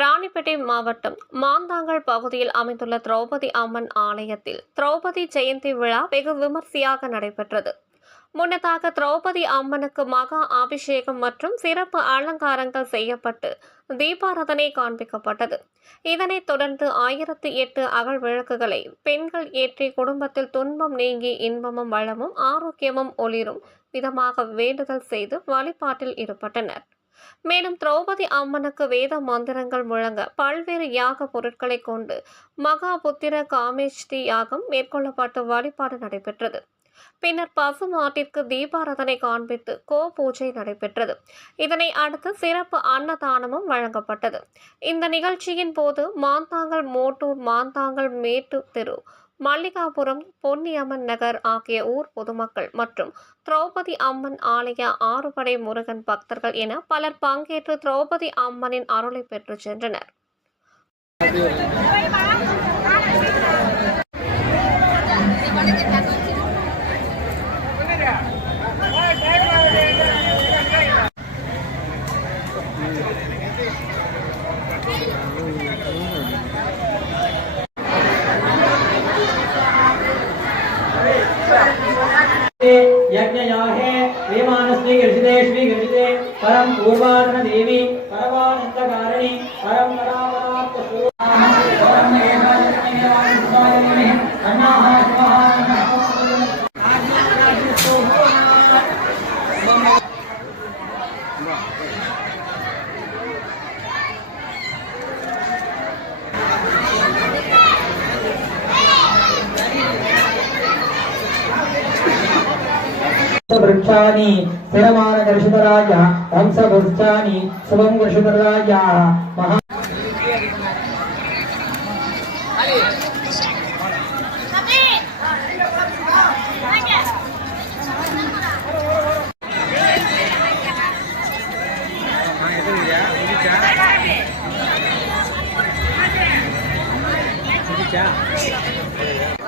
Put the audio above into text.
ராணிப்பேட்டை மாவட்டம் மாந்தாங்கல் பகுதியில் அமைந்துள்ள திரௌபதி அம்மன் ஆலயத்தில் திரௌபதி ஜெயந்தி விழா வெகு விமர்சையாக நடைபெற்றது. முன்னதாக திரௌபதி அம்மனுக்கு மகா அபிஷேகம் மற்றும் சிறப்பு அலங்காரங்கள் செய்யப்பட்டு தீபாராதனை காண்பிக்கப்பட்டது. இதனைத் தொடர்ந்து 1008 அகல் விளக்குகளை பெண்கள் ஏற்றி குடும்பத்தில் துன்பம் நீங்கி இன்பமும் வளமும் ஆரோக்கியமும் ஒளிரும் விதமாக வேண்டுதல் செய்து வழிபாட்டில் ஈடுபட்டனர். மேலும் திரௌபதி அம்மனுக்கு வேத மந்திரங்கள் முழங்க பல்வேறு யாக பொருட்களை கொண்டு மகாபுத்திர காமேஷ்டி யாகம் மேற்கொள்ளப்பட்டு வழிபாடு நடைபெற்றது. பின்னர் பசு மாட்டிற்கு தீபாராதனை காண்பித்து பூஜை நடைபெற்றது. இதனை அடுத்து சிறப்பு அன்னதானமும் வழங்கப்பட்டது. இந்த நிகழ்ச்சியின் போது மாந்தாங்கல் மோட்டூர், மாந்தாங்கல் மேட்டு தெரு, மல்லிகாபுரம், பொன்னியம்மன் நகர் ஆகிய ஊர் பொதுமக்கள் மற்றும் திரௌபதி அம்மன் ஆலய ஆறுபடை முருகன் பக்தர்கள் என பலர் பங்கேற்று திரௌபதி அம்மனின் அருளை பெற்று சென்றனர். यज्ञयाहे प्रेमानस्मि गृहीते श्री गृहीते परम पूर्वार्न देवी परमानंदकारिणी परम परावरात् स्वरूपाः परम एकादशमेवानि सुभायिने अन्नाः वृक्षानि स्थिरमान कृषितराज हंस वृक्षानि शुभं कृषितराजा महा क्या